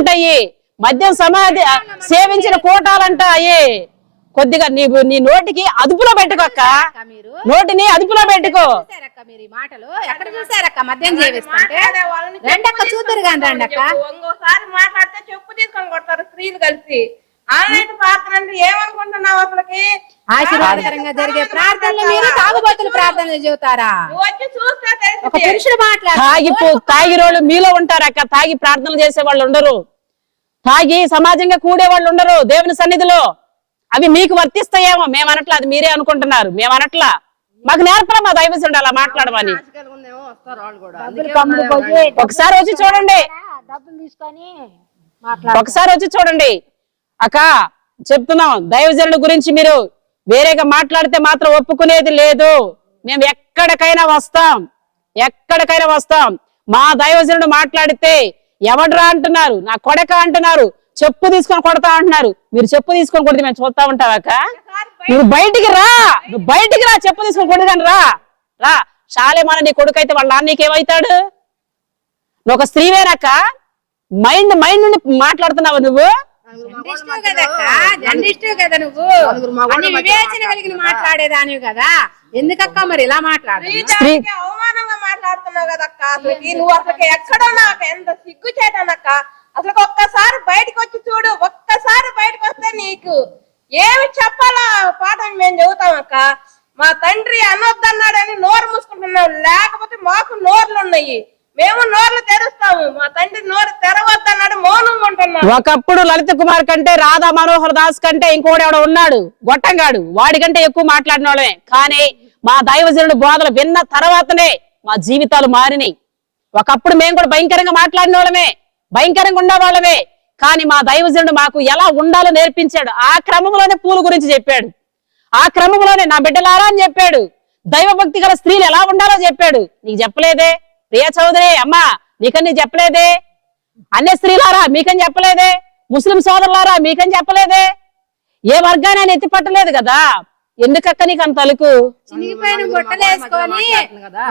కూటాలంటాయి మద్యం సమాధి సేవించిన కూటాలంటాయి కొద్దిగా నీవు నీ నోటికి అదుపులో పెట్టుకో అక్క. అక్క మీరు నోటిని అదుపులో పెట్టుకో. మీరు ఈ మాటలు ఎక్కడ చూసారక్క మద్యం చేవిస్తుంటే రెండక్క చూద్దరు కానీ రండి అక్క. ఇంకోసారి మాట్లాడితే చెప్పు తీసుకొని కొడతారు స్త్రీలు కలిసి. ఆన్లైన్ ఏమనుకుంటున్నావు అసలుకి? ఆశీర్వాదకరంగా జరిగే ప్రార్థనలు మీరు తాగుబోతులు ప్రార్థనలు చెబుతారా? నువ్వు వచ్చి మాట్లాడు. తాగిపో తాగిరోళ్ళు మీలో ఉంటారు అక్క. తాగి ప్రార్థనలు చేసే వాళ్ళు ఉండరు. తాగి సమాజంగా కూడే వాళ్ళు ఉండరు. దేవుని సన్నిధిలో అవి మీకు వర్తిస్తాయేమో. మేము అనట్లా అది మీరే అనుకుంటున్నారు. మేము అనట్లా. మాకు నేర్పరా మా దైవసుడు అలా మాట్లాడమని. ఒకసారి వచ్చి చూడండి. డబ్బులు తీసుకొని మాట్లాడు ఒకసారి వచ్చి చూడండి. అక్క చెప్తున్నాం. దైవజనుల గురించి మీరు వేరేగా మాట్లాడితే మాత్రం ఒప్పుకునేది లేదు. మేము ఎక్కడికైనా వస్తాం. ఎక్కడికైనా వస్తాం. మా దైవజనుడు మాట్లాడితే ఎవడ్రా అంటున్నారు? నా కొడక అంటున్నారు. చెప్పు తీసుకొని కొడతా అంటున్నారు. మీరు చెప్పు తీసుకొని కొడితే మేము చూస్తా ఉంటావాక నువ్వు బయటికి రా. నువ్వు బయటికి రా. చెప్పు తీసుకొని కొడు కానీ రా. రా. శాలేమాన నీ కొడుకు అయితే వాళ్ళ నాన్న నీకేమవుతాడు నువ్వు ఒక స్త్రీవేనక్క మైండ్ మైండ్ నుండి మాట్లాడుతున్నావు నువ్వు? కదా నువ్వు. అన్ని వివేచన కలిగిన మాట్లాడేదానివి కదా. ఎందుకక్క మరి ఇలా మాట్లాడు మాట్లాడుతున్నావు కదక్క అసలుకి నువ్వు అసలుకి ఎక్కడ నాకు ఎంత సిగ్గు చేయటానక్క అసలు ఒక్కసారి బయటకు వచ్చి చూడు ఒక్కసారి బయటకు వస్తే నీకు ఏమి చెప్పాలా పాఠం మేము చెబుతామక్క మా తండ్రి అనొద్దన్నాడని నోరు మూసుకుంటున్నావు లేకపోతే మాకు నోర్లు ఉన్నాయి. మేము నోర్లు తెరుస్తాము. మా తండ్రి నోరు తెరవద్దన్నాడు మౌనంగా ఉంటున్నాం ఒకప్పుడు లలిత కుమార్ కంటే రాధా మనోహర్ దాస్ కంటే ఇంకోటి ఎవడో ఉన్నాడు? గొట్టంగాడు. వాడి కంటే ఎక్కువ మాట్లాడిన వాళ్ళమే కానీ మా దైవజనుడు బోధలు విన్న తర్వాతనే మా జీవితాలు మారినాయి. ఒకప్పుడు మేము కూడా భయంకరంగా మాట్లాడిన వాళ్ళమే భయంకరంగా ఉండేవాళ్ళమే. కానీ మా దైవజనుడు మాకు ఎలా ఉండాలో నేర్పించాడు. ఆ క్రమంలోనే పూల గురించి చెప్పాడు. ఆ క్రమంలోనే నా బిడ్డలారా అని చెప్పాడు. దైవభక్తి గల స్త్రీలు ఎలా ఉండాలో చెప్పాడు. నీకు చెప్పలేదే? ప్రియా చౌదరి అమ్మా నీకని చెప్పలేదే? అన్య స్త్రీలారా మీకని చెప్పలేదే? ముస్లిం సోదరులారా మీకని చెప్పలేదే? ఏ వర్గాన్ని ఆయన ఎత్తి పట్టలేదు కదా? ఎందుకక్క నీకు అంత అలుకు? చినిగిపోయిన బట్టలు వేసుకొని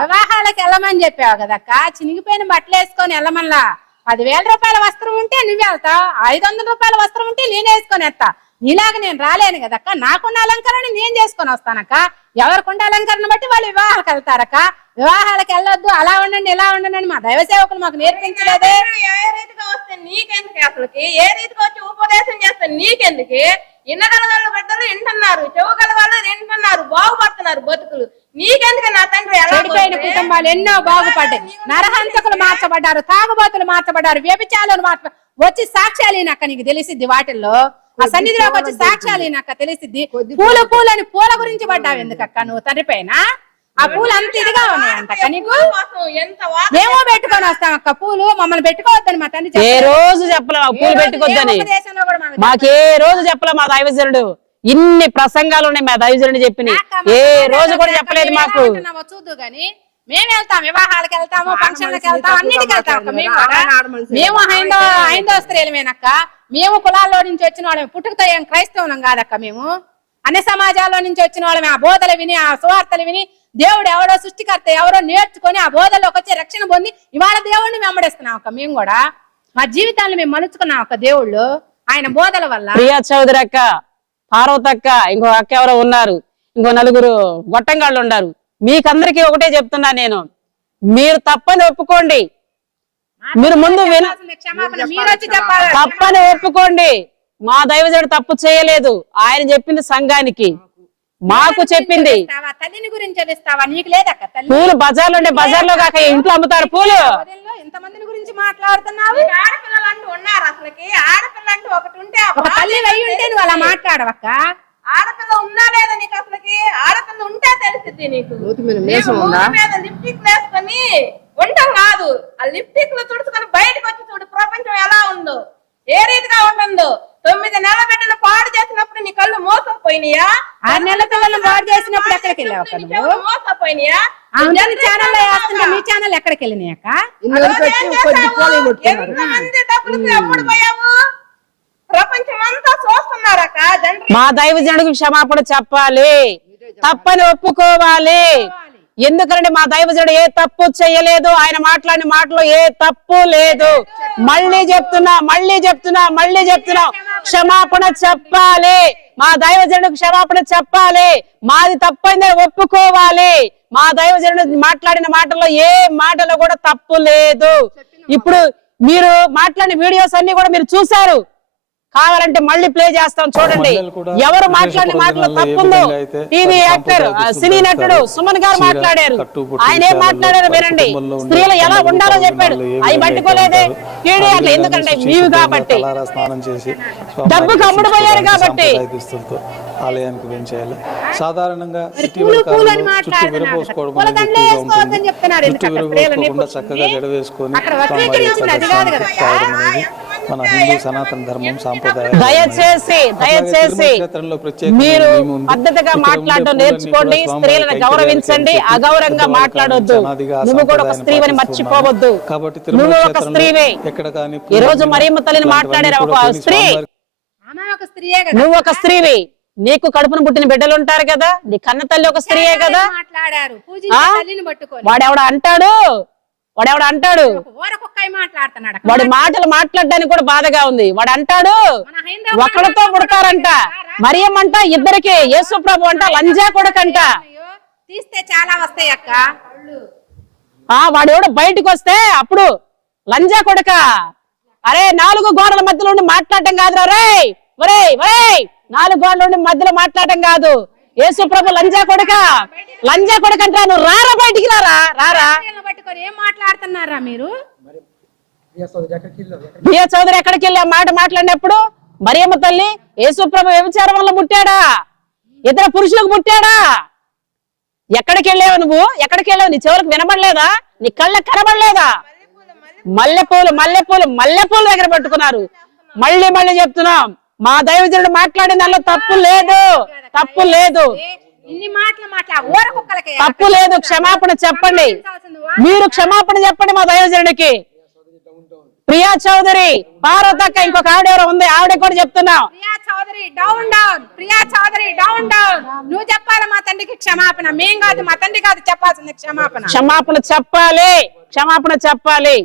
వివాహాలకు వెళ్ళమని చెప్పావు కదక్క. చినిగిపోయిన బట్టలు వేసుకొని వెళ్ళమల్లా పదివేల రూపాయల వస్త్రం ఉంటే నువ్వు వెళ్తావు ఐదు వందల రూపాయల వస్త్రం ఉంటే నేను వేసుకొని వస్తా. నీలాగా నేను రాలేను కదక్క. నాకున్న అలంకరణ నేను చేసుకొని వస్తానక్క. ఎవరికుండే అలంకరణ బట్టి వాళ్ళు వివాహాలకు వెళ్తారక్క. వివాహాలకు వెళ్ళొద్దు. అలా ఉండండి ఇలా ఉండండి మా దైవ సేవకులు మాకు నేర్పించలేదే. ఏ రీతిగా వస్తే నీకెందుకు అసలుకి? ఏ రీతిగా వచ్చి ఉపదేశం చేస్తే నీకెందుకు? ఇన్నగల వాళ్ళు బిడ్డలు వింటున్నారు చెవుగల వాళ్ళు వింటున్నారు బాగుపడుతున్నారు బతుకులు. నీకెందుకు నా తండ్రి చెడిపోయిన? కుటుంబాలు ఎన్నో బాగుపడ్డాయి. నరహంతకులు మార్చబడ్డారు తాగుబోతులు మార్చబడ్డారు వ్యభిచారులు మార్చ వచ్చి సాక్ష్యాలు ఈయనక్క నీకు తెలిసిద్ది వాటిల్లో. ఆ సన్నిధిలోకి వచ్చి సాక్ష్యాలు ఈయనక్క తెలిసిద్ది. పూలు పూలు అని పూల గురించి పడ్డావు ఎందుకక్క నువ్వు? తండ్రి పైన ఆ పూలు అంత ఇదిగా నీకు వాద మేము పెట్టుకొని వస్తాం అక్క పూలు మమ్మల్ని పెట్టుకోవద్దని మా తండ్రి ఏ. రోజు చెప్పలే పూలు కూడా మాకు రోజు చెప్పలే మా దైవజనుడు. ఇన్ని ప్రసంగాలు ఉన్నాయి మా దైవజనుడు చెప్పిన. ఏ రోజు కూడా చెప్పలేదు మాకు. చూద్దు గాని మేము వెళ్తాం వివాహాలకు వెళ్తాము ఫంక్షన్లకు వెళ్తాం అన్నిటికి వెళ్తాం మేము కూడా. మేము హైందవ హైందవ స్త్రీలమేనక్క మేము కులాల్లో నుంచి వచ్చిన వాళ్ళమే పుట్టుకతో ఏం క్రైస్తవులం కాదక్క మేము. అన్ని సమాజాల్లో నుంచి వచ్చిన వాళ్ళమే ఆ బోధలు విని ఆ సువార్తలు విని దేవుడు ఎవడో సృష్టికర్త ఎవరో నేర్చుకొని ఆ బోధల్లోకి వచ్చి రక్షణ పొంది ఇవాళ దేవుడిని వెంబడిస్తున్నాం అక్క. మేము కూడా మా జీవితాన్ని మేము మలుచుకున్నాం అక్క దేవుళ్ళు. ఆయన బోధల వల్ల. ప్రియా చౌదరి అక్క పార్వతి అక్క ఇంకో అక్క ఎవరో ఉన్నారు. ఇంకో నలుగురు గొట్టంగాళ్ళు ఉన్నారు. మీకందరికీ ఒకటే చెప్తున్నా నేను. మీరు తప్పని ఒప్పుకోండి. మీరు ముందు తప్పని ఒప్పుకోండి. మా దైవజనుడు తప్పు చేయలేదు. ఆయన చెప్పింది సంఘానికి. మాకు చెప్పింది? తల్లిని గురించి చదివిస్తావా? నీకు లేదక్క. తల్లి పూలు బజార్లో ఉండే బజార్లో కాక ఇంట్లో అమ్ముతారు పూలు. ఇంతమందిని గురించి మాట్లాడుతున్నావు? ఆడపిల్లలు అంటూ ఉన్నారు అసలుకి. ఆడపిల్ల అంటూ ఒకటి ఉంటే ఒక తల్లి అయి ఉంటే నువ్వు అలా మాట్లాడవక్క? ఆడపిల్ల ఉన్నా లేదా నీకు అసలుకి? ఆడపిల్ల ఉంటే తెలిసిద్ది నీకు. మీద లిప్టిక్ వేసుకొని ఉంటాం కాదు. ఆ లిప్టిక్లు తుడుచుకొని బయటకు వచ్చి చూడు ప్రపంచం ఎలా ఉందో ఏ రీతిగా ఉంటుందో. తొమ్మిది నెలల బిడ్డను పాడు చేసినప్పుడు నీ కళ్ళు మోసపోయినాయా? ఆరు నెలల పిల్లలు బాగు చేసినప్పుడు ఎక్కడికి వెళ్ళావు మోసపోయినాయా? ఛానల్ వేస్తుంటే మీ ఛానల్ ఎక్కడికి వెళ్ళినాయి అక్క? మా దైవజనుడికి క్షమాపణ చెప్పాలి. తప్పని ఒప్పుకోవాలి. ఎందుకంటే మా దైవజనుడు ఏ తప్పు చేయలేదు? ఆయన మాట్లాడిన మాటలో ఏ తప్పు లేదు. మళ్ళీ చెప్తున్నా మళ్ళీ చెప్తున్నా మళ్ళీ చెప్తున్నా. క్షమాపణ చెప్పాలి. మా దైవజనుడు క్షమాపణ చెప్పాలి. మాది తప్పైందని ఒప్పుకోవాలి. మా దైవజనుడు మాట్లాడిన మాటల్లో ఏ మాటలో కూడా తప్పు లేదు. ఇప్పుడు మీరు మాట్లాడిన వీడియోస్ అన్ని కూడా మీరు చూశారు. కావాలంటే మళ్ళీ ప్లే చేస్తాం చూడండి. ఎవరు మాట్లాడిన మాటలో తప్పుందో టీవీ యాక్టర్ సినీ నటుడు. సుమన్ గారు మాట్లాడారు. ఆయన ఏం మాట్లాడారో వినండి. స్త్రీలు ఎలా ఉండాలో చెప్పాడు. అవి పట్టుకోలేదే. అయితే ఉంటారో, టీడీ ఆ అట్లా విధంగా ఎందుకంటే శుభ్రంగా కాబట్టి. చేసి డబ్బుకు అమ్ముడుపోయారు కాబట్టి. ఆలయానికి సాధారణంగా సిటీ చుట్టూ విరపోసుకోవడం చక్కగా జడ వేసుకొని మన హిందూ సనాతన ధర్మం సాంప్రదాయం దయచేసి దయచేసి మీరు పద్ధతిగా మాట్లాడడం నేర్చుకోండి స్త్రీలను గౌరవించండి అగౌరవంగా మాట్లాడొద్దు. నువ్వు కూడా ఒక స్త్రీవని మర్చిపోవద్దు. కాబట్టి నువ్వు ఒక స్త్రీవే. ఎక్కడ కానీ ఈ రోజు మరియమ్మ తల్లిని మాట్లాడారు ఒక స్త్రీ. ఆమె ఒక స్త్రీయే కదా. నువ్వు ఒక స్త్రీవి. నీకు కడుపున పుట్టిన బిడ్డలు ఉంటారు కదా నీ కన్న తల్లి ఒక స్త్రీయే కదా. మాట్లాడారు. ఆ? పూజించే తల్లిని పట్టుకొని. వాడెవడ అంటాడు? అంటాడు? ఊర కుక్కై మాట్లాడుతున్నాడు. వాడి మాటలు మాట్లాడడానికి కూడా బాధగా ఉంది. వాడు అంటాడు ఒకళ్ళతో పుడతారంట. మరియమ్మ అంట ఇద్దరికి యేసు ప్రభు అంట లంజా కొడుకంట. తీస్తే చాలా వస్తాయి అక్క. ఆ వాడు ఎవడో బయటకు వస్తే అప్పుడు లంజా కొడక అరే నాలుగు గోడల మధ్యలో ఉండి మాట్లాడటం కాదురా రేయ్ ఒరేయ్ ఒరేయ్ నాలుగు గోడల ఉండి మధ్యలో మాట్లాడటం కాదు. యేసు ప్రభు లంజా కొడక లంజా కొడక అంటారా నువ్వు రారా బయటికి రారా రారా. పట్టుకొని ఏం మాట్లాడుతున్నారా మీరు? బియ్య చౌదరి ఎక్కడికి వెళ్ళి మాట మాట్లాడినప్పుడు మరియమ్మ తల్లి యేసు ప్రభు వ్యభిచారం వల్ల పుట్టాడా? ఇద్దరు పురుషులకు పుట్టాడా? ఎక్కడికి వెళ్ళావు నువ్వు? ఎక్కడికి వెళ్ళావు? నీ చెవులకు వినబడలేదా? నీ కళ్ళకి కనబడలేదా? మల్లెపూలు మల్లెపూలు మల్లెపూలు దగ్గర పెట్టుకున్నారు. మళ్ళీ మళ్ళీ చెప్తున్నాం. మా దైవజనుడు మాట్లాడిన దానిలో తప్పు లేదు. తప్పు లేదు. ఇన్ని మాటలు మాట్లా ఊర కుక్కలకి తప్పు లేదు. క్షమాపణ చెప్పండి. మీరు క్షమాపణ చెప్పండి మా దైవజనుడికి ప్రియా చౌదరి పార్వతక్క ఇంకొక ఆవిడ ఎవరో ఉంది? ఆవిడ కూడా చెప్తున్నాం. Priya Chowdary down down Priya Chowdary down down నువ్వు చెప్పాలి మా తండ్రికి క్షమాపణ. మేం కాదు మా తండ్రి కాదు చెప్పాల్సింది క్షమాపణ. క్షమాపణ చెప్పాలి. క్షమాపణ చెప్పాలి.